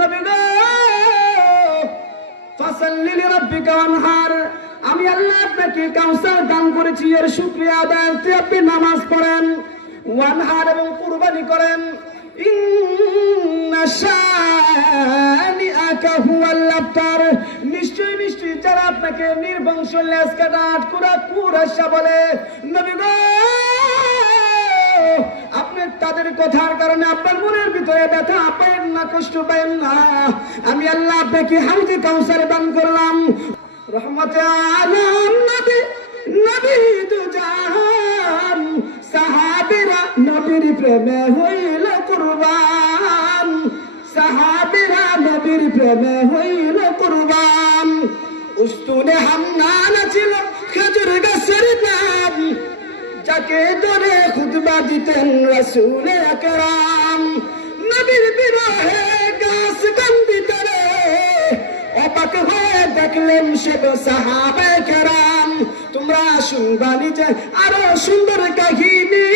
নবী গো ফাসাল্লি লিরাব্বিকা ওয়ানহার, আমি আল্লাহ আপনাকে কাউসার দান করেছি, এর শুকরিয়া আদায়ার্থে আপনি নামাজ পড়েন, ওয়ানহার এবং কুরবানি করেন। ইন্না শানিআকা হুয়াল আবতার, নিশ্চয় নিশ্চয় যারা আপনাকে নির্বংশ লেজ কাটা আটকুরা কুরাশা বলে, নবী গো আপনি তাদের কথার কারণে আপনার মনের ভিতরে ব্যথা পাবেন না, কষ্ট পাবেন না। আমি আল্লাহ আপনাকে হাউজে কাউসার দান করলাম। রহমতে আলম নবী, নবী দুজাহান, সাহাবীরা নবীর প্রেমে হইল কুরবান, সাহাবীরা নবীর প্রেমে হইল কুরবান। উস্তুনে হান্নান ছিল খেজুর গাছের নাম, যাকে ধরে খুতবা দিতেন রাসূল আকরাম। নবীর বিরহে গাছ কান্দিত রে, অবাক হয়ে দেখলেন সব সাহাবায়ে কেরাম। তোমরা শুনবানি যে আরো সুন্দর কাহিনী,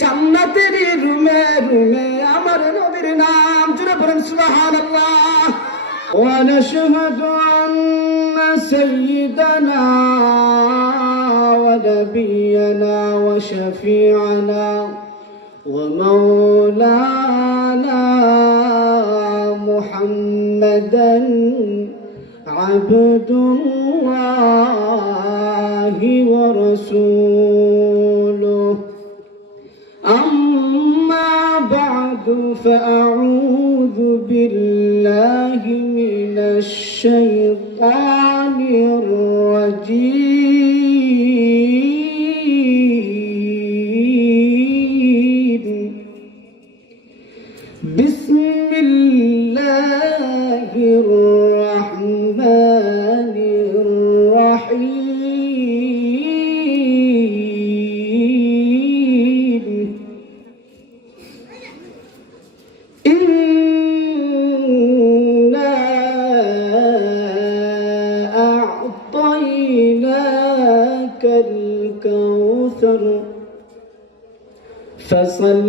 জান্নাতের রুমে রুমে আমার নবীর নাম। জোরে বলেন সুবহানাল্লাহ। ওয়া নাশহাদু আন্না সাইয়্যিদানা ونبينا وشفيعنا ومولانا محمدا عبد الله ورسوله. أما بعد فأعوذ بالله من الشيطان الرجيم. بسم الله الرحمن الرحيم. إنا أعطيناك الكوثر فصل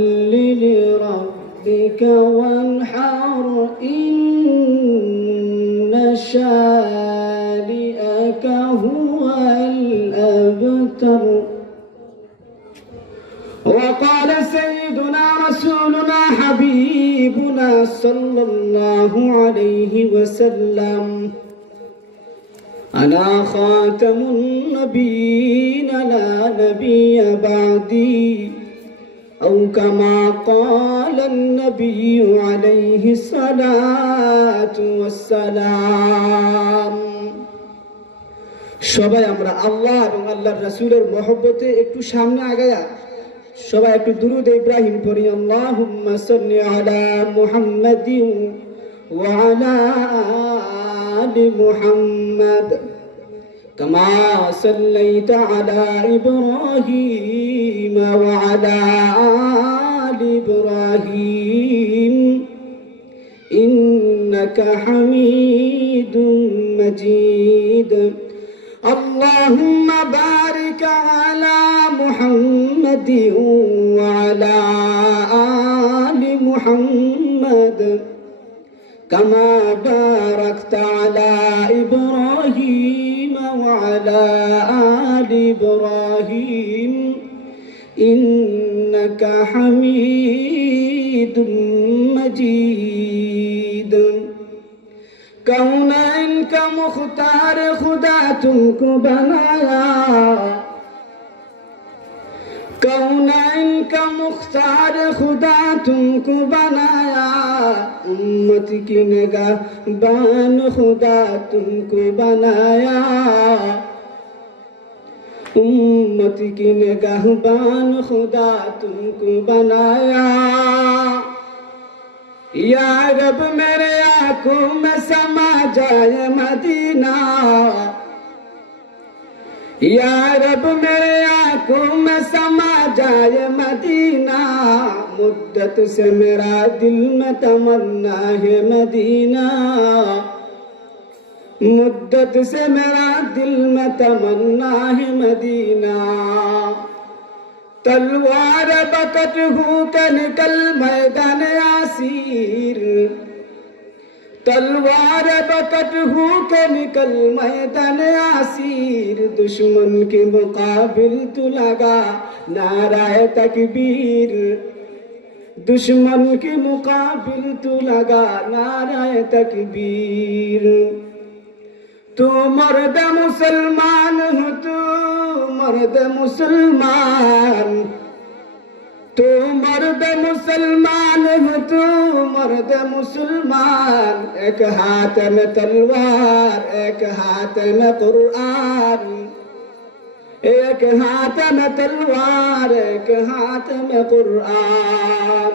لربك وانحر إن شانئك هو الأبتر. وقال سيدنا رسولنا حبيبنا صلى الله عليه وسلم أنا خاتم النبيين لا نبي بعدي أو كما قال النبي عليه الصلاة والسلام. সবাই আমরা আল্লাহ এবং আল্লাহর রাসূলের মহব্বতে একটু সামনে আগায়া সবাই একটু দুরূদ ইব্রাহিম পড়ি। আল্লাহুম্মা সাল্লি আলা মুহাম্মাদিন ওয়া আলা আলি মুহাম্মাদ كما صليت على إبراهيم وعلى آل إبراهيم إنك حميد مجيد. اللهم بارك على محمد وعلى آل محمد كما باركت على إبراهيم وعلى آل إبراهيم إنك حميد مجيد. कौनैन का मुख्तार खुदा तुमको बनाया, कौनैन का मुख्तार खुदा तुमको बनाया, उम्मत की निगाहबान खुदा तुमको बनाया, उम्मत की निगाहबान खुदा तुमको बनाया. या रब मेरे आंखों में समा जाए मदीना, या रब मेरे आंखों में समा जाए मदीना. मुद्दत से मेरा दिल में तमन्ना है मदीना, मुद्दत से मेरा दिल में तमन्ना है मदीना. तलवार बकट हूँ के निकल मैदान आसीर, तलवार बकट हो के निकल मैदान आसीर, दुश्मन के मुकाबिल तू लगा नाराए तकबीर, दुश्मन के मुकाबिल तू लगा नाराए तकबीर। तू मर्द मुसलमान हो, तू मर्द मुसलमान, तू मर्द मुसलमान हो, तू मर्द मुसलमान। एक हाथ में तलवार, एक हाथ में कुरान, एक हाथ में तलवार, एक हाथ में कुरान।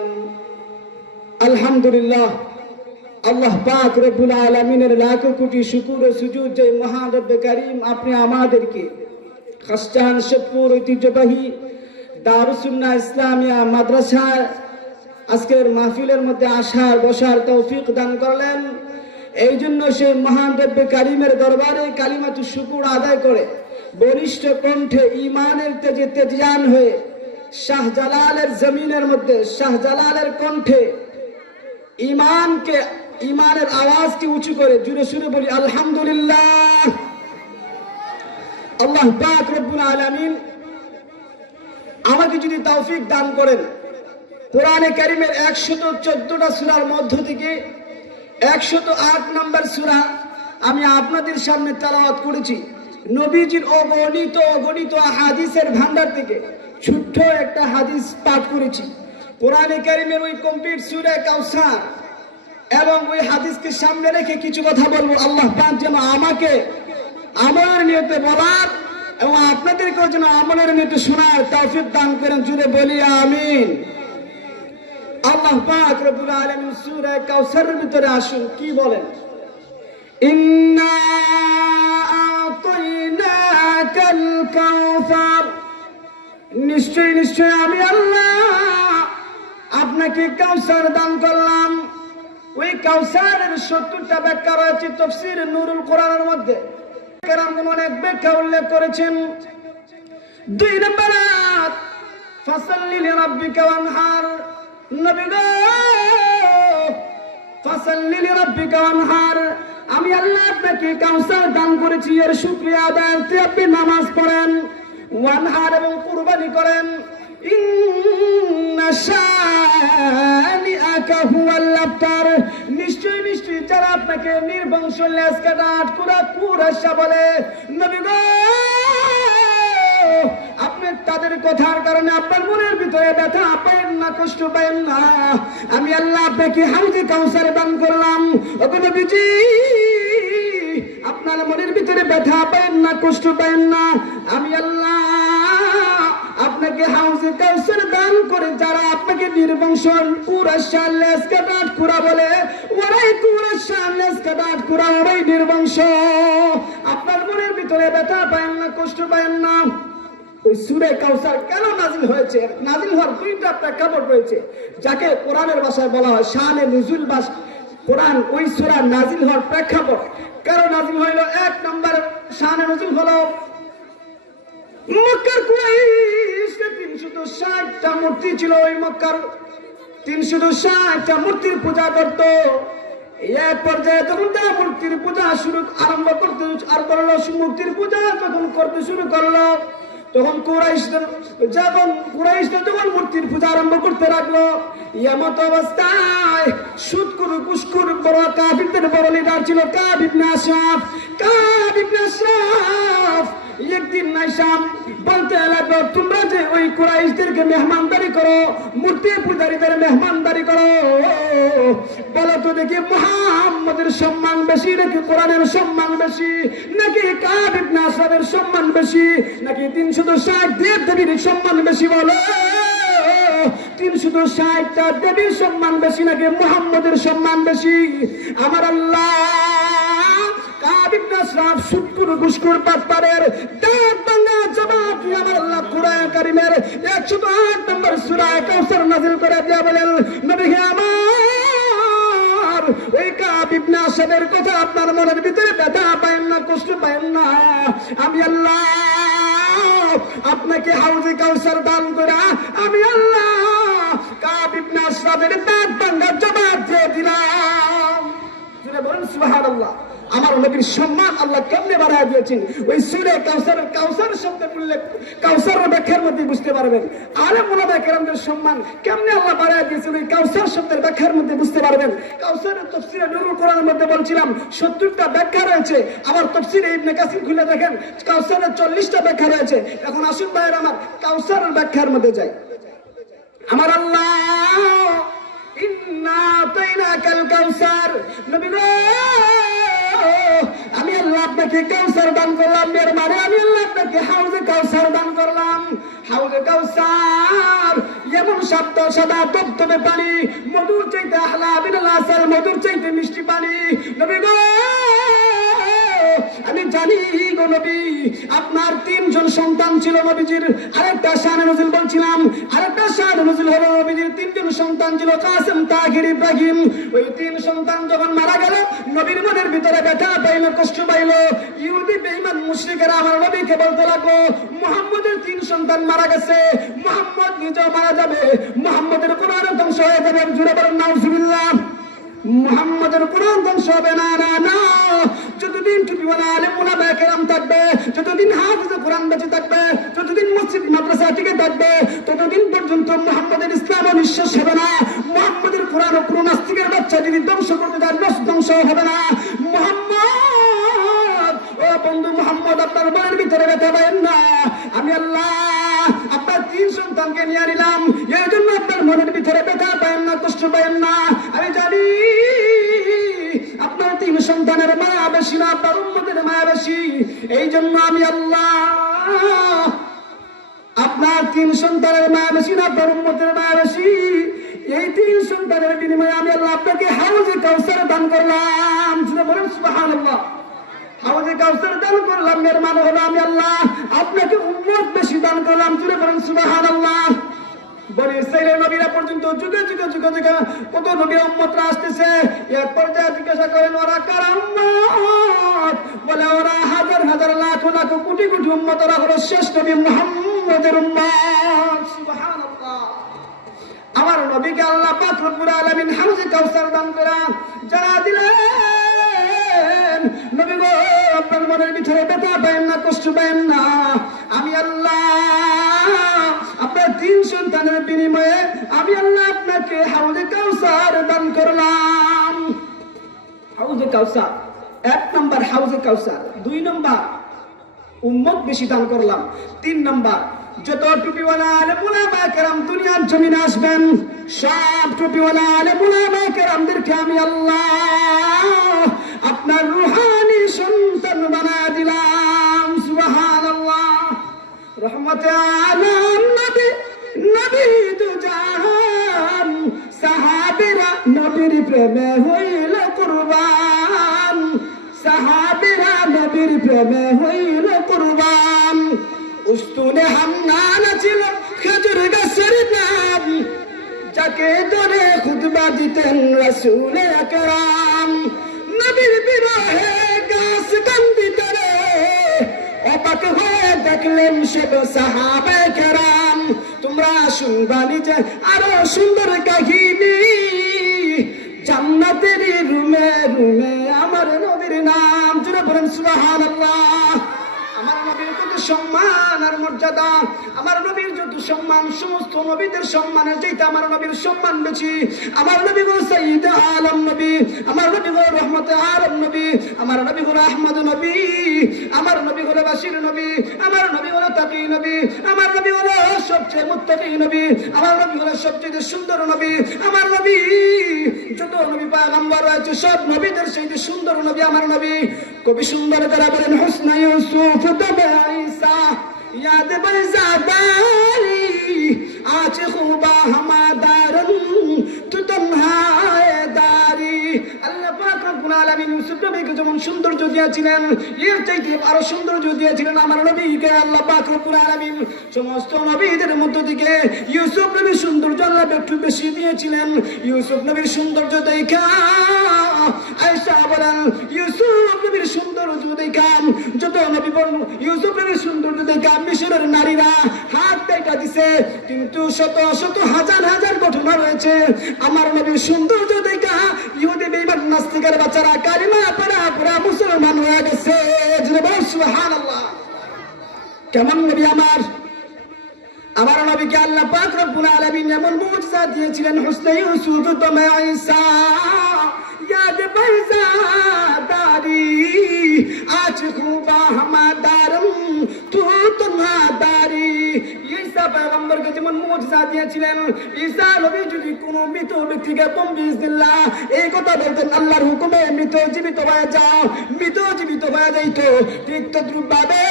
अल्हम्दुलिल्लाह, আল্লাহ পাক রব্বুল আলামিনের লাখো কোটি শুকর ও সুজুদ যে মহান রব্বে কারীম আপনি আমাদেরকে খাসচান শেখপুর ঐতিহ্যবাহী দারুস সুন্নাহ ইসলামিয়া মাদ্রাসা আজকের মাহফিলের মধ্যে আসার বসার তৌফিক দান করলেন। এই জন্য সেই মহান রব্বে কারীমের দরবারে কালিমাতু শুকর আদায় করে বলিষ্ঠ কণ্ঠে ঈমানের তেজে তেজিয়ান হয়ে শাহজালালের জমিনের মধ্যে শাহজালালের কণ্ঠে ঈমানকে ঈমানের আওয়াজকে উঁচু করে জুড়ে সুরে বলি আলহামদুলিল্লাহ। আল্লাহ পাক রব্বুল আলামিন আমাকে যদি তৌফিক দান করেন, কোরআনে কারীমের 114টা সূরার মধ্য থেকে 108 নম্বর সূরা আমি আপনাদের সামনে তেলাওয়াত করেছি। নবীজির অগণিত অগণিত হাদিসের ভান্ডার থেকে ছোট্ট একটা হাদিস পাঠ করেছি। কোরআনে কারীমের ওই কমপ্লিট সূরা কাউসার এবং ওই হাদিসকে সামনে রেখে কিছু কথা বলবো। আল্লাহ পাক যেন আমাকে আমলের নিয়তে বলার এবং আপনাদেরকেও যেন আমলের নিয়তে শোনার তৌফিক দান করেন, জুড়ে বলি আমিন। আল্লাহ পাক রব্বুল আলামিন সূরা কাউসারের ভিতরে আসুন, কি বলেন? ইন্না আতাইনাকাল কাউসার, নিশ্চয় নিশ্চয় আমি আল্লাহ আপনাকে কাউসার দান করলাম। ওই কাউসারের 70টা ব্যাখ্যা রয়েছে তাফসীর নূরুল কোরআনের মধ্যে। কেরামগণ অনেক ব্যাখ্যা উল্লেখ করেছেন। 2 নম্বর আয়াত ফাসাল্লি লিরাব্বিকা ওয়ানহার, নবী গো ফাসাল্লি লিরাব্বিকা ওয়ানহার, আমি আল্লাহ আপনাকে কাউসার দান করেছি, এর শুকরিয়া আদায়ার্থে আপনি নামাজ পড়েন, ওয়ানহার এবং কুরবানি করেন। ইন্না শানিআকা হুয়াল আবতার, নিশ্চয় নিশ্চয় যারা আপনাকে নির্বংশ লেজ কাটা আটকুরা কুরাশা বলে, নবী গো আপনি তাদের কথার কারণে আপনার মনের ভিতরে ব্যথা পাবেন না, কষ্ট পাবেন না। আমি আল্লাহ আপনাকে হাউজে কাউসার দান করলাম। ওগো নবীজি আপনার মনের ভিতরে ব্যথা পাবেন না, কষ্ট পাবেন না। আমি আল্লাহ আপনাকে হাউজে কাউসার দান করে যারা আপনাকে নির্বংশ কুরাশা লেজ কাটা আটকুরা বলে, ওরাই কুরাশা লেজ কাটা আটকুরা, ওরাই নির্বংশ। আপনার মনের ভিতরে ব্যথা পাবেন না, কষ্ট পাবেন না। ওই সূরা কাউসার কেন নাজিল হয়েছে? নাজিল হওয়ার 2টা প্রেক্ষাপট রয়েছে, যাকে কোরআনের ভাষায় বলা হয় শানে নুজুল বা কোরআন। ওই সূরা নাজিল হওয়ার প্রেক্ষাপট কেন নাজিল হইল? 1 নম্বর শানে নুজুল হলো মক্কার কুরাইশে 360টা মূর্তি ছিল। ওই মক্কার 360টা মূর্তির পূজা করত। এক পর্যায়ে যখন তারা মূর্তির পূজা আরম্ভ করতে আর করলো, মূর্তির পূজা যখন করতে শুরু করলো, তখন কুরাইশরা যখন মূর্তির পূজা আরম্ভ করতে লাগলো, এমত অবস্থায় সুদকুর কুসকুর বড় কাফিরদের বড় লিডার ছিল কাব ইবনে আশরাফ। কাব ইবনে আশরাফ একদিন নাইসাম বলতে লাগলো, তোমরা যে ওই কুরাইশদেরকে মেহমানদারি করো, মূর্তি পূজারীদের মেহমানদারি করো, বলো তো দেখি মুহাম্মদের সম্মান বেশি নাকি কোরআনের সম্মান বেশি, নাকি কাব ইবনে আশরাফের সম্মান বেশি, নাকি 360 দেবদেবীর সম্মান বেশি? বলো 360টা দেবীর সম্মান বেশি নাকি মুহাম্মদের সম্মান বেশি? আমার আল্লাহ কাব ইবনে আশরাফ সুদকুর গুসকুর পাত্তারের দাঁত ভাঙা জবাব দিয়ে আমার আল্লাহ কোরআন কারীমের 108 নম্বর সূরা কাউসার নাযিল করে দিয়া বলেন, নবী হে আমার, ওই কাব ইবনে আশরাফের কথা আপনার মনের ভিতরে ব্যথা পাবেন না, কষ্ট পাবেন না। আমি আল্লাহ আপনাকে হাউজে কাউসার দান করে আমি আল্লাহ কাব ইবনে আশরাফের দাঁত ভাঙা জবাব দিয়ে দিলাম। বলেন সুবহানাল্লাহ। আমার নবীর সম্মান আল্লাহ কেমনে বাড়ায় দিয়েছেন ওই সূরা কাউসারের কাউসার শব্দের উল্লেখ কাউসারের ব্যাখ্যার মধ্যে বুঝতে পারবেন। আলেম ওলামা কেরামদের সম্মান কেমনে আল্লাহ বাড়ায় দিয়েছেন ওই কাউসার শব্দের ব্যাখ্যার মধ্যে বুঝতে পারবেন। কাউসারের তাফসীরে নুরুল কোরআনের মধ্যে বলছিলাম 70টা ব্যাখ্যা রয়েছে। আবার তাফসীরে ইবনে কাসির খুলে দেখেন কাউসারের 40টা ব্যাখ্যা রয়েছে। এখন আসুন ভাইয়েরা আমার কাউসারের ব্যাখ্যার মধ্যে যাই। আমার আল্লাহ ইন্না আতাইনাকাল কাউসার, নবী গো আমি আল্লাহ আপনাকে কাউসার দান করলাম। এর মানে আমি আল্লাহ আপনাকে হাউজে কাউসার দান করলাম। হাউজে কাউসার এমন শব্দ সাদা টকটকে পানি, মধুর চাইতে আহলা বিনাল আসাল, মধুর চাইতে মিষ্টি পানি। নবী গো আমি জানি গো নবী আপনার 3জন সন্তান ছিল নবীজির। আরেকটা শানে নজুল বলছিলাম, আরেকটা শানে নজুল হলো নবীজির 3জন সন্তান ছিল কাসেম, তাহির, ইব্রাহিম। ওই 3 সন্তান যখন মারা গেল নবীর মনের ভিতরে ব্যথা পাইল, কষ্ট পাইল। ইহুদি বেঈমান মুশরিকেরা আমার নবীকে বলতে লাগলো মুহাম্মদের 3 সন্তান মারা গেছে, মুহাম্মদ নিজেও মারা যাবে, মুহাম্মদের কোরআন ধ্বংস হয়ে যাবে। জুড়ে বলেন নাউজুবিল্লাহ। মুহাম্মদের কোরআন ধ্বংস হবে না, না না। যতদিন টুপিওয়ালা আলেম ওলামা কেরাম থাকবে, যতদিন হাফেজে কোরআন বেঁচে থাকবে, যতদিন মসজিদ মাদ্রাসা টিকে থাকবে, ততদিন পর্যন্ত মুহাম্মদের ইসলাম নিঃশেষ হবে না। মুহাম্মদের কোরআন ও কোন নাস্তিকের বাচ্চা যদি ধ্বংস করতে যায় ধ্বংস হবে না। মুহাম্মদ ও বন্ধু মুহাম্মদ আপনার মনের ভিতরে ব্যথা পাবেন না। আমি আল্লাহ আপনার 3 সন্তানকে নিয়ে নিলাম, এর জন্য আপনার মনের ভিতরে ব্যথা পাবেন না, কষ্ট পাবেন না। আমি জানি আপনার 3 সন্তানের মায়া বেশি না, আপনার উম্মতের মায়া বেশি। এই জন্য আমি আল্লাহ আপনার 3 সন্তানের মায়া বেশি না, আপনার উম্মতের মায়া বেশি। এই 3 সন্তানের বিনিময়ে আমি আল্লাহ আপনাকে হাউজে কাউসার দান করলাম। শুনে বলেন সুবহানাল্লাহ। হাউজে কাউসার দান করলাম এর মানে হলো আমি আল্লাহ আপনাকে উম্মত বেশি দান করলাম। শুনে বলেন সুবহানাল্লাহ। বনি ইসরাইলের নবীরা পর্যন্ত যুগে যুগে যুগে যুগে কত নবী উম্মতরা আসতেছে। এক পর্যায়ে জিজ্ঞাসা করেন ওরা কারা উম্মত? বলে ওরা হাজার হাজার লাখ লাখ কোটি কোটি উম্মত, ওরা হলো শেষ নবী মুহাম্মদের উম্মত। সুবহানাল্লাহ। আমার নবীকে আল্লাহ পাক রব্বুল আলামিন হাউজে কাউসার দান করা যারা দিলেন, নবী গো আপনার মনের ভিতরে ব্যথা পাবেন না, কষ্ট পাবেন না। আমি আল্লাহ আপনার 3 সন্তানের বিনিময়ে আমি আল্লাহ আপনাকে হাউজে কাউসার দান করলাম। হাউজে কাউসার 1 নাম্বার হাউজে কাউসার, 2 নাম্বার উম্মত বেশি দান করলাম, 3 নাম্বার যত টুপিওয়ালা আলেম ওলামা কেরাম দুনিয়ার জমিনে আসবেন সব টুপিওয়ালা আলেম ওলামা কেরামদেরকে আমি আল্লাহ আপনার রূহানি সন্তান বানায় দিলাম। সুবহানাল্লাহ। রহমতে আলম নবী, নবী দুজাহান, সাহাবীরা নবীর প্রেমে হইল কুরবান, সাহাবীরা নবীর প্রেমে হইল কুরবান। উস্তুনে হান্নান ছিল খেজুর গাছের নাম, যাকে ধরে খুতবা দিতেন রাসূল আকরাম। নবীর বিরহে গাছ কান্দিতে রে অবাক হয়ে দেখলেন সব সাহাবে কেরাম। তোমরা শুনবানি যে আরো সুন্দর কাহিনী, জান্নাতের রুমে রুমে আমার নবীর নাম। জুড়ে বলেন সুবহানাল্লাহ। আমার নবীর কত সম্মান আর মর্যাদা, আমার নবীর যত সম্মান সমস্ত নবীদের সম্মানের চাইতে আমার নবীর সম্মান বেশি। আমার নবী হলো সাইয়্যিদে আলম নবী, আমার নবী হলো রহমতে আলম নবী, আমার নবী হলো আহমদ নবী, আমার নবী হলো বাশির নবী, আমার নবী হলো তাকি নবী, আমার নবী হলো সবচেয়ে মুত্তাকি নবী, আমার নবী হলো সবচেয়ে সুন্দর নবী। আমার নবী যত নবী পয়গম্বর রয়েছে সব নবীদের চাইতে সুন্দর নবী আমার নবী। কবি সুন্দর করে বলেন হুসনা ইউসুফ তবে ঈসা याद बरसादारी आज खुबा हमादारन तू तन्हाए दारी। আল্লাহ পাক রব্বুল আলামিন ইউসুফ নবীকে যেমন সৌন্দর্য দিয়েছিলেন এর চাইতে আরো সৌন্দর্য দিয়েছিলেন আমার নবীকে। আল্লাহ পাক রব্বুল আলামিন সমস্ত নবীদের মধ্য থেকে ইউসুফ নবীর সৌন্দর্য আল্লাহ একটু বেশি দিয়েছিলেন। ইউসুফ নবীর সৌন্দর্য দেখা আয়েশা বলেন ইউসুফ নবীর সৌন্দর্য দেখা যত নবী বলেন ইউসুফ নবীর সৌন্দর্য দেখা মিশরের নারীরা হাত দেখা দিছে। কিন্তু শত শত হাজার হাজার ঘটনা রয়েছে আমার নবীর সৌন্দর্য দেখা ইহুদি বেঈমান নাস্তিকের বাচ্চারা কালিমা পড়া পড়া মুসলমান হয়ে গেছে। সুবহানাল্লাহ। কেমন নবী আমার নবীকে আল্লাহ পাক রব্বুল আলামিন এমন মুজিজা দিয়েছিলেন, হুসনে ইউসুফ তোমা ঈসা याद बैजा दारी आज खूबा हमादारम तू तुम्हादारी। ঈসা পয়গম্বরকে যেমন মুজিজা দিয়েছিলেন, ঈসা নবী যদি কোনো মৃত ব্যক্তিকে বম বিসমিল্লাহ এই কথা বলতেন আল্লাহর হুকুমে মৃত জীবিত হয়ে যাও, মৃত জীবিত হয়ে যাইত। ঠিক তদ্রূপভাবে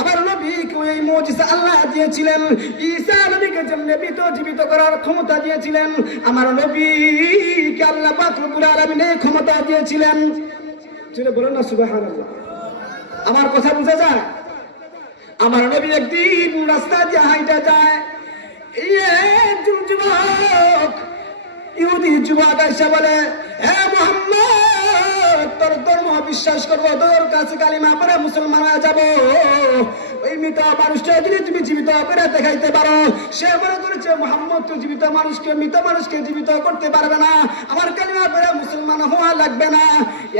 আমার নবীকে এই মুজিজা আল্লাহ দিয়েছিলেন। ঈসা নবীকে যেমন মৃত জীবিত করার ক্ষমতা দিয়েছিলেন, আমার নবীকে আল্লাহ পাক রব্বুল আলামিন এই ক্ষমতা দিয়েছিলেন। জোরে বলেন না সুবহানাল্লাহ। আমার কথা বুঝা যায়? আমার নবী একদিন রাস্তা দিয়ে হাইটা যায়, একজন যুবক ইহুদি যুবক এসে বলে, হে মুহাম্মদ তোর ধর্ম বিশ্বাস করবো, তোর কাছে কালিমা পড়ে মুসলমান হয়ে যাবো। ওই মৃত মানুষটা যদি তুমি জীবিত করে দেখাইতে পারো। সে মনে করেছে মুহাম্মদ তো জীবিত মানুষকে মৃত মানুষকে জীবিত করতে পারবে না, আমার কালিমা পড়ে মুসলমান হওয়া লাগবে না।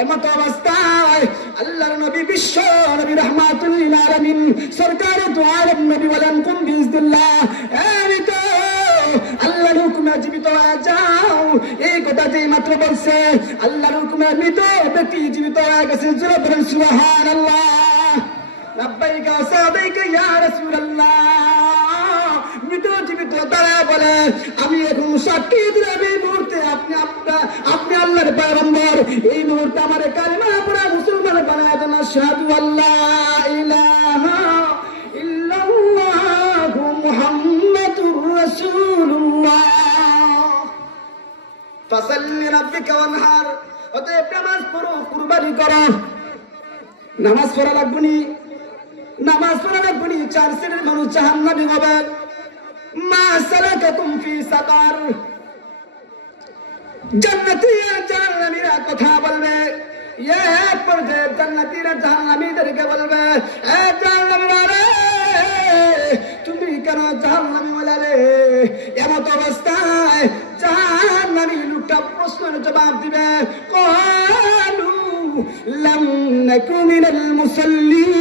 এমত অবস্থায় আল্লাহর নবী বিশ্ব নবী রাহমাতুল লিল আলামিন সরকারে দু আলম নবী বলেন, কুম বিইজনিল্লাহ এই তো আল্লাহর হুকুমে জীবিত হয়ে যাও। এই কথা যেই মাত্র বলছে আল্লাহর হুকুমে মৃত ব্যক্তি জীবিত হয়ে গেছে। জোরে বলেন সুবহানাল্লাহ। লাব্বাইকা ওয়া সাদাইকা ইয়া রাসূলুল্লাহ। মৃত জীবিত তারা বলে, আমি এখন সাক্ষী দিলাম এই মুহূর্তে আপনি আল্লাহর পয়গম্বর। এই মুহূর্তে আমার কালিমা পড়া মুসলমান বানায় দেন। আশহাদু আল্লা ইলাহা ইল্লাল্লাহ মুহাম্মাদুর রাসূলুল্লাহ। ফাসাল্লি রাব্বিকা ওয়ানহার। অতএব নামাজ পড়ো, কুরবানি করো। নামাজ পড়া লাগবে, নামাজ পড়া লাগবে। 4 শ্রেণীর মানুষ জাহান্নামী হবে। মা সালাকাকুম ফি সাকার। জান্নাতি আর জাহান্নামীরা কথা বলবে, এক পর্যায়ে জান্নাতীরা জাহান্নামীদেরকে বলবে, এ জাহান্নামীরা রে তুমি কেন জাহান্নামী বলালে? এমত অবস্থায় জাহান্নামী লোকটা প্রশ্নের জবাব দিবে, ক্বালু লাম নাকু মিনাল মুসাল্লিন।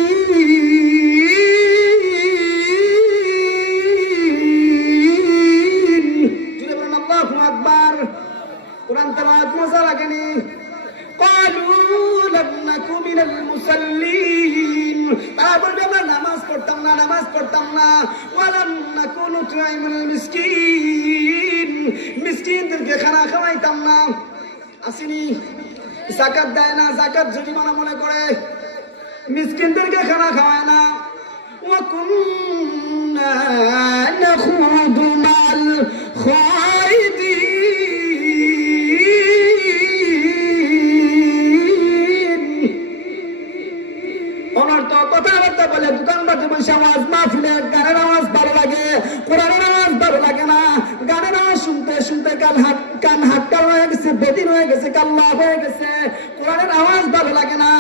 জোরে বলেন আল্লাহু আকবার। কোরআন তেলাওয়াত মজা লাগেনি? ক্বালু লাম নাকু মিনাল মুসাল্লিন। তারা বলবে আমরা নামাজ পড়তাম না। ওয়ালাম নাকু নুতঈমুল মিসকিন। মিসকিনদেরকে খানা খাওয়াইতাম না। আসেনি? যাকাত দেয় না, যাকাত জরিমানা মনে করে। মিসকিনদেরকে খানা খাওয়ায় না। ওয়া কুন্না নাখুদু মাল খায়দিন। অনর্থক কথাবার্তা বলে দোকান বাজে বসে আওয়াজ মাহফিলে গানের আওয়াজ ভালো লাগে, কোরআনের আওয়াজ ভালো লাগে না। গানের আওয়াজ শুনতে শুনতে কান হাট্টা হয়ে গেছে, বেদিন হয়ে গেছে, কাল্লা হয়ে গেছে। কোরআনের আওয়াজ ভালো লাগে না।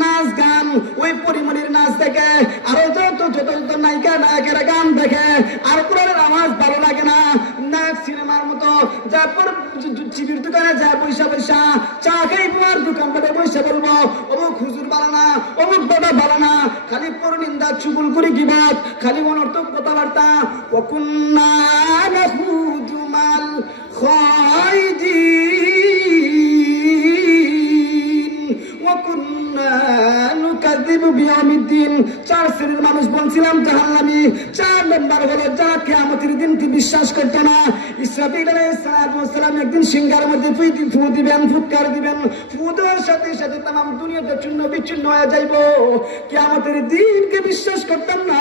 নাচ গান, ওই পরিমণির নাচ দেখে, আরো যত নায়িকা নায়কের গান দেখে, আর কোরআনের আওয়াজ ভালো লাগে না। নায়ক সিনেমার মতো যারপর চিবির দোকানে যায় পয়সা চা খাই তোমার দোকান পাটে পয়সা বলবো, অমুক হুজুর ভালো না, অমুক বাবা ভালো না, খালি পরনিন্দা চুগুল করে গিবত, খালি অনর্থক কথাবার্তা। ওয়া কুন্না নাখুদু মাল খায়দিন ওয়া কুন্না নুকাযযিবু বিয়াউমিদ্দিন। 4 শ্রেণীর মানুষ বলছিলাম জাহান্নামী। 4 নম্বর হলো যারা কিয়ামতের দিনকে বিশ্বাস করত না। ইসরাফিল আলাইহিস সালাম একদিন সিংহার মধ্যে ফু দিবেন, ফুৎকার দিবেন। ফু দেওয়ার সাথে সাথে তাম দুনিয়াটা চূর্ণ বিচ্ছিন্ন হয়ে যাইব। কিয়ামতের দিনকে বিশ্বাস করতাম না,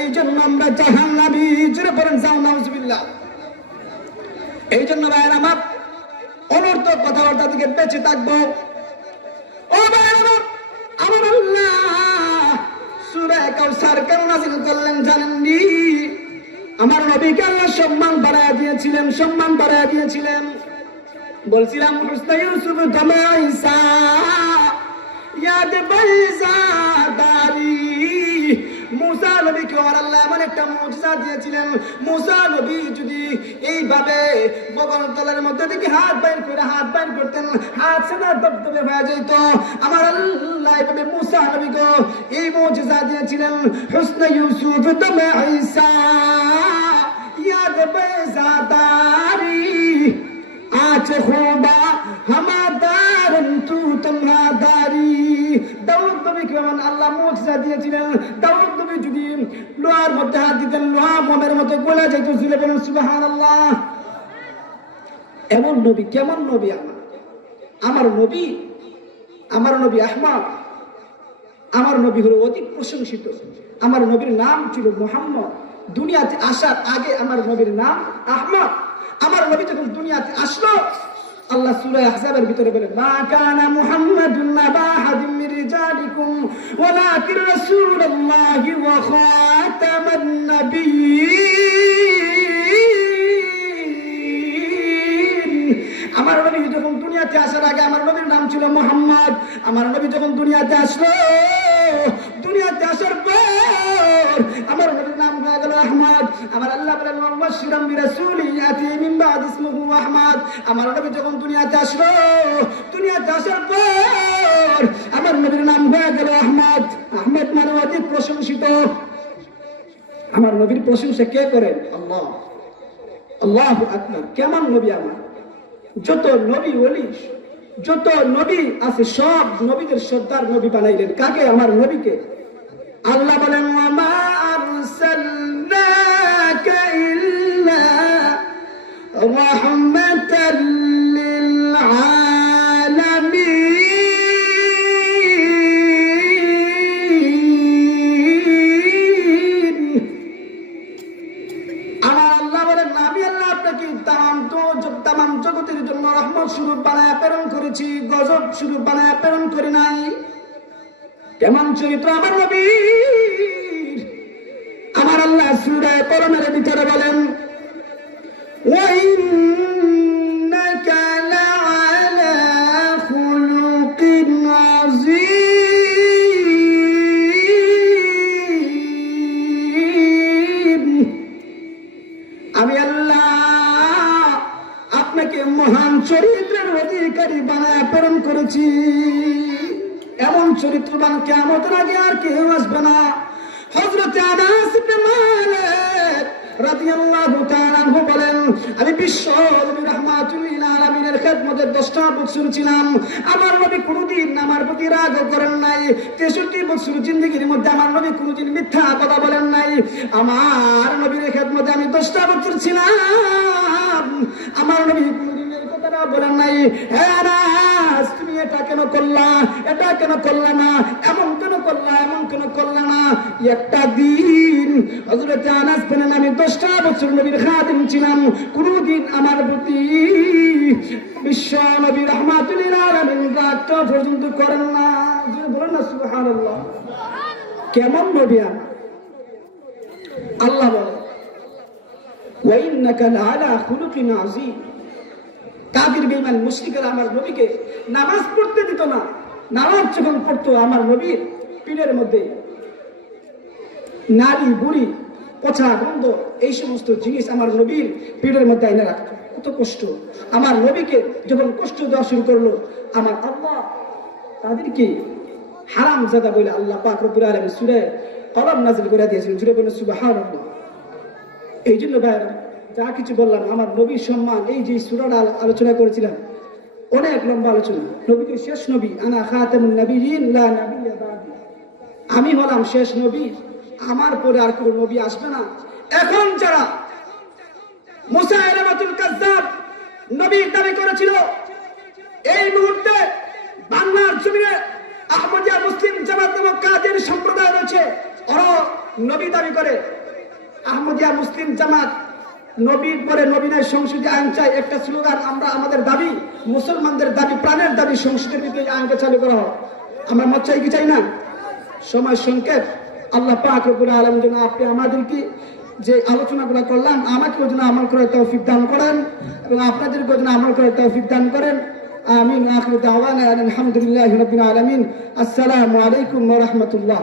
এই জন্য আমরা জাহান্নামী। জোরে বলেন নাউজুবিল্লাহ। এই জন্য ভাইয়ের আমার অনর্থক কথাবার্তা থেকে বেঁচে থাকবো। ও ভাইয়ের আমার আল্লাহ সূরা কাউসার কেন নাযিল করলেন জানেননি? আমার নবীকে আল্লাহ সম্মান বাড়ায় দিয়েছিলেন। বলছিলাম হুসনে ইউসুফ তোমা ঈসা ইয়াদ বাইজা দারি। মুসা নবীকে আল্লাহ এমন একটা মুজিজা দিয়েছিলেন, মুসা নবী যদি এইভাবে বগল তলের মধ্যে থেকে হাত বাইর করতেন, হাত সাদা দবদবে হয়ে যেত। আমার আল্লাহ এইভাবে মুসা নবীকে এই মুজিজা দিয়েছিলেন। হুসনে ইউসুফ দমে ঈসা याद बेजादारी आज खुदा हमादारन तू तुम्हादारी। দাউদ নবীকে আল্লাহ মুজিজা দিয়েছিলেন। দাউদ নবী যদি লোহার মধ্যে হাত দিতেন, লোহা মোমের মতো গলে যেত। ছিল বলুন সুবহানাল্লাহ। এমন নবী, কেমন নবী আমার নবী, আমার নবী আহমদ। আমার নবী হলো অতি প্রশংসিত। আমার নবীর নাম ছিল মুহাম্মদ। দুনিয়াতে আসার আগে আমার নবীর নাম আহমদ। আমার নবী যখন দুনিয়াতে আসলো, আল্লাহ সূরা আহজাবের ভিতরে বলে, মা কানা মুহাম্মাদুন নাবা আহাদিন মির রিজালিকুম ওয়ালাকিন রাসূলুল্লাহি ওয়া খাতামান নাবিয়্যিন। আমার নবী যখন দুনিয়াতে আসার আগে আমার নবীর নাম ছিল মুহাম্মদ। আমার নবী যখন দুনিয়াতে আসলো, দুনিয়াতে আসার পর আমার নবীর নাম হয়ে গেল আহমদ। আমার আল্লাহ বলেন মুবাশশিরাম বিরাসূলিন ইয়াতি মিন বাদ ইসমুহু আহমদ। আমার নবী যখন দুনিয়াতে আসলো, দুনিয়াতে আসার পর আমার নবীর নাম হয়ে গেল আহমদ। আহমদ মানে অতি প্রশংসিত। আমার নবীর প্রশংসা কে করেন? আল্লাহ। আল্লাহু আকবার। কেমন নবী আমার! যত নবী ওলি, যত নবী আছে সব নবীদের সর্দার নবী বানাইলেন। কাকে? আমার নবীকে। আল্লাহ বলেন, ওয়ামা আরসালনাকা ইল্লা রাহমাতাল লিল আলামিন। আমার আল্লাহ বলেন, আমি আল্লাহ আপনাকে তামাম জগতের জন্য রহমত স্বরূপ বানায় প্রেরণ করেছি, গজব স্বরূপ বানায় প্রেরণ করি নাই। কেমন চরিত্র আমার নবীর! আমার আল্লাহ সূরা কোরআনের ভিতরে বলেন, ওয়াইন্নাকা লাআলা খুলুকিন আযীম। আমি আল্লাহ আপনাকে মহান চরিত্রের অধিকারী বানায় প্রেরণ করেছি। এমন চরিত্রবান কিয়ামতের আগে আর কেউ আসবে না। হযরত আনাস ইবনে মালিক রাদিয়াল্লাহু তাআলা আনহু বলেন, আমি বিশ্ব নবী রাহমাতুল লিল আলামিনের খেদমতে 10টা বছর ছিলাম। আমার নবী কোনদিন আমার প্রতি রাগ করেন নাই। 63 বছর জিন্দেগির মধ্যে আমার নবী কোনদিন মিথ্যা কথা বলেন নাই। আমার নবীর খেদমতে আমি 10টা বছর ছিলাম। আমার নবী কোনদিন এই কথাটা বলেন নাই, হে আনাস তুমি এটা কেন করলা, এটা কেন করলা না, এমন কেন করলা, এমন কেন করলা না। একটা দিন হযরত আনাস বলেন, আমি 10টা বছর নবীর খাদিম ছিলাম, কোনদিন আমার প্রতি বিশ্ব নবী রাহমাতুল লিল আলামিন রাগটা পর্যন্ত করেন না। বলেন না সুবহানাল্লাহ। কেমন নবী আল্লাহ বলে, ওয়াইন্নাকা লাআলা খুলুকিন আযীম। কাফির বেঈমান মুশরিকরা আমার নবীকে নামাজ পড়তে দিত না। নামাজ যখন পড়তো আমার নবীর পীরের মধ্যে নারী বুড়ি পচা গন্ধ এই সমস্ত জিনিস আমার নবীর পীরের মধ্যে আইনা রাখতো। কত কষ্ট! আমার নবীকে যখন কষ্ট দেওয়া শুরু করলো, আমার আল্লাহ তাদেরকে হারাম জাদা বলে আল্লাহ পাক রব্বুল আলামিন সূরা কলম নাযিল করে দিয়েছেন। জুড়ে বলেন সুবহানাল্লাহ। এই জন্য ভাইরা যা কিছু বললাম আমার নবীর সম্মান, এই যে সূরাটা আলোচনা করেছিলাম, অনেক লম্বা আলোচনা। নবীকে শেষ নবী, আনা খাতামুন নবিয়্যিন লা নাবিয়্যা বাদি। আমি হলাম শেষ নবী, আমার পরে আর কোনো নবী আসবে না। এখন যারা মুসাইলামাতুল কাজ্জাব নবী দাবি করেছিল, এই মুহূর্তে বাংলার জমিনে আহমদিয়া মুসলিম জামাত নামক কাদের সম্প্রদায় রয়েছে, ওরা নবী দাবি করে। আহমদিয়া মুসলিম জামাত নবীর পরে নবী নাই, সংসদে আইন চাই, একটা স্লোগান। আমরা আমাদের দাবি, মুসলমানদের দাবি, প্রাণের দাবি, সংসদের ভিতরে আইনটা চালু করা হোক। আমরা মত চাই কি চাই না? সময় সংক্ষেপ। আল্লাহ পাক রব্বুল আলামিন যেন আপনি আমাদেরকে যে আলোচনাগুলো করলাম, আমাকেও যেন আমল করার তৌফিক দান করেন এবং আপনাদেরকেও যেন আমল করার তৌফিক দান করেন। আমিন। আখিরু দাওয়ানা আলহামদুলিল্লাহি রাব্বিল আলামিন। আসসালামু আলাইকুম ওয়া রাহমাতুল্লাহ।